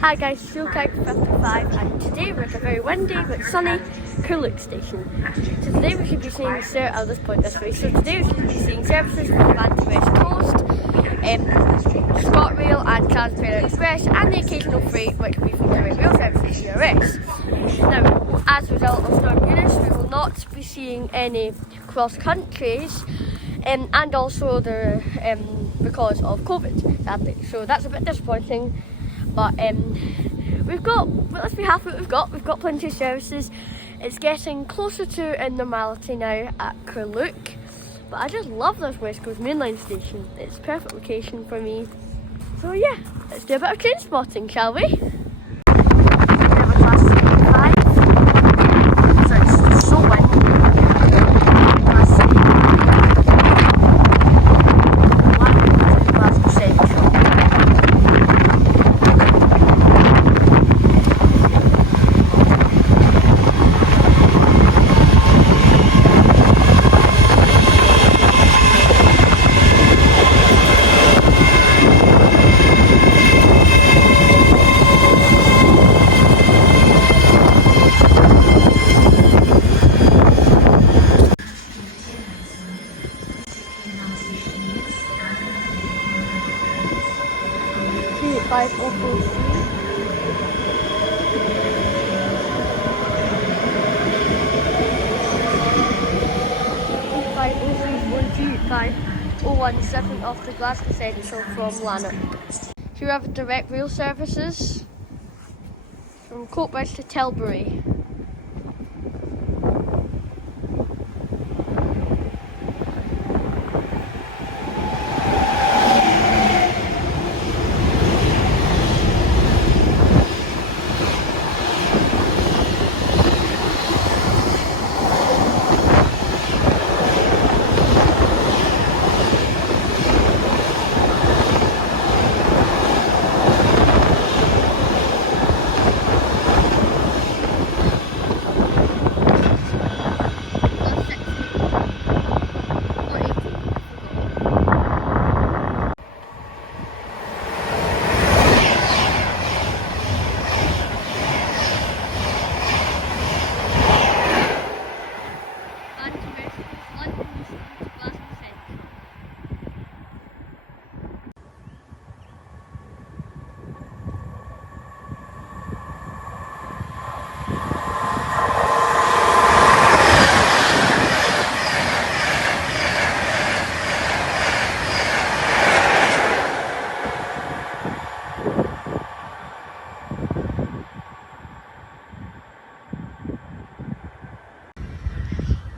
Hi guys, it's Carluke 55 and today we're at a very windy but sunny Carluke station. So today we should be seeing I'll just point this way. So today we should be seeing services from Band West Coast, ScotRail and Transfer Express, and the occasional freight which will be from the rail services CRS. Now, as a result of Storm Eunice, we will not be seeing any cross countries and also because of COVID, sadly. So that's a bit disappointing. But let's be happy with what we've got plenty of services. It's getting closer to normality now at Carluke, but I just love this West Coast mainline station. It's a perfect location for me. So yeah, let's do a bit of train spotting, shall we? So it's so windy. Off to Glasgow Central from Lanark. Here we have direct rail services from Coatbridge to Tilbury.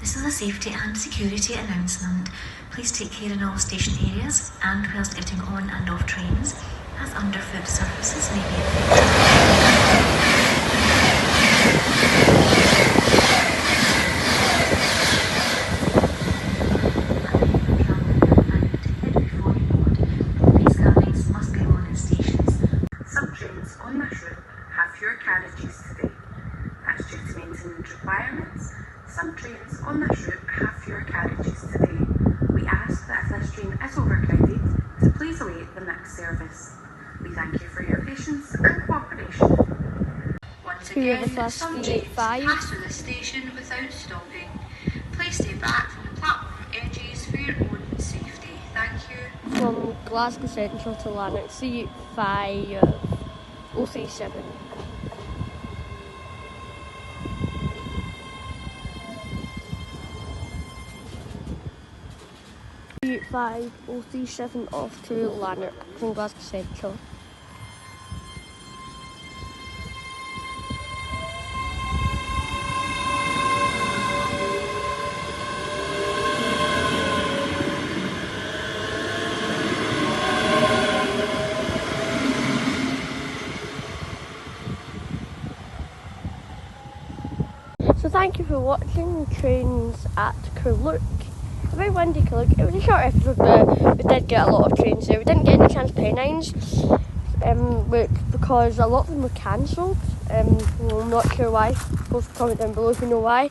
This is a safety and security announcement. Please take care in all station areas and whilst getting on and off trains, as underfoot surfaces may be affected. Some trains on this route have fewer carriages today. That's due to maintenance requirements. Some trains on this route have fewer carriages today. We ask that if this train is overcrowded, to please await the next service. We thank you for your patience and cooperation. Once again, some trains pass through this station without stopping. Please stay back from the platform edges for your own safety. Thank you. From Glasgow Central to Lanark, C5 037. C5037 off to Lanark from Glasgow Central. So thank you for watching Trains at Carluke. A very windy Carluke. It was a short episode, but we did get a lot of trains there. We didn't get any Transpennines because a lot of them were cancelled. I'm not sure why. Post a comment down below if you know why.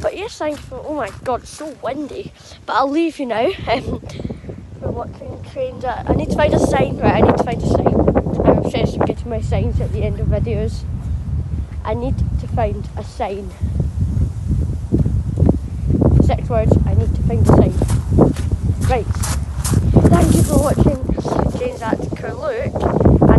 But yes, thank you for. Oh my god, it's so windy. But I'll leave you now. For watching trains. I need to find a sign. Right, I need to find a sign. I'm obsessed with getting my signs at the end of videos. I need to find a sign. 6 words, I need to find a sign. Right. Thank you for watching. Jane's at Carluke.